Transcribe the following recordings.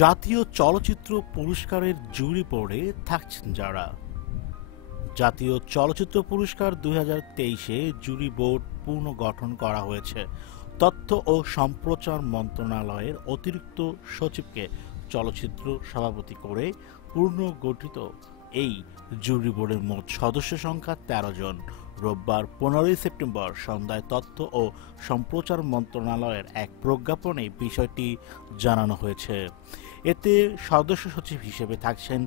জাতীয় চলচ্চিত্র পুরস্কারের জুরি বোর্ডে থাকছেন যারা। জাতীয় চলচ্চিত্র পুরস্কার 2023-এ জুরি বোর্ড পুনর্গঠন করা হয়েছে। তথ্য ও সম্প্রচার মন্ত্রণালয়ের অতিরিক্ত সচিবকে চলচ্চিত্র সভাপতি করে পুনর্গঠিত এই জুরি বোর্ডের মোট সদস্য সংখ্যা 13 জন। রোববার 15 সেপ্টেম্বর সন্ধ্যায় তথ্য ও সম্প্রচার মন্ত্রণালয়ের এক প্রজ্ঞাপনে বিষয়টি জানানো হয়েছে। এতে সদস্য সচিব হিসেবে থাকছেন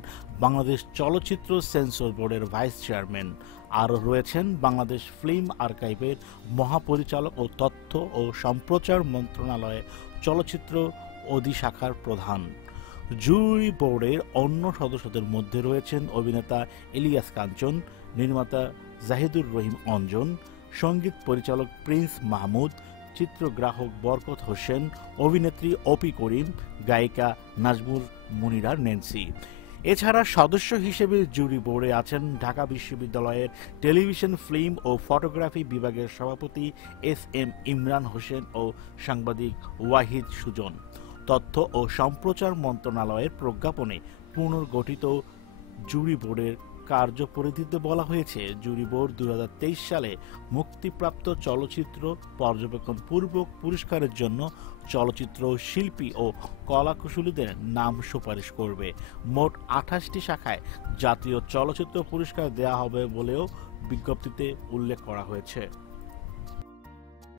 বাংলাদেশ চলচ্চিত্র সেন্সর বোর্ডের ভাইস চেয়ারম্যান। আরও রয়েছেন বাংলাদেশ ফিল্ম আর্কাইভের মহাপরিচালক ও তথ্য ও সম্প্রচার মন্ত্রণালয়ের চলচ্চিত্র অধিশাখার প্রধান। জুরি বোর্ডের অন্য সদস্যদের মধ্যে রয়েছেন অভিনেতা ইলিয়াস কাঞ্চন, নির্মাতা জাহিদুর রহিম অঞ্জন, সঙ্গীত পরিচালক প্রিন্স মাহমুদ, চিত্রগ্রাহক বরকত হোসেন, অভিনেত্রী অপি করিম, গায়িকা নাজমুল মুনিরা ন্যান্সি। এছাড়া সদস্য হিসেবে জুরি বোর্ডে আছেন ঢাকা বিশ্ববিদ্যালয়ের টেলিভিশন, ফিল্ম ও ফটোগ্রাফি বিভাগের সভাপতি এস.এম. ইমরান হোসেন ও সাংবাদিক ওয়াহিদ সুজন। তথ্য ও সম্প্রচার মন্ত্রণালয়ের প্রজ্ঞাপনে পুনর্গঠিত জুরি বোর্ডের কার্যপরিধিতে বলা হয়েছে, জুরি বোর্ড 2023 সালে মুক্তিপ্রাপ্ত চলচ্চিত্র পর্যবেক্ষণ পূর্বক পুরস্কারের জন্য চলচ্চিত্র শিল্পী ও কলাকুশলীদের নাম সুপারিশ করবে। মোট 28টি শাখায় জাতীয় চলচ্চিত্র পুরস্কার দেওয়া হবে বলেও বিজ্ঞপ্তিতে উল্লেখ করা হয়েছে।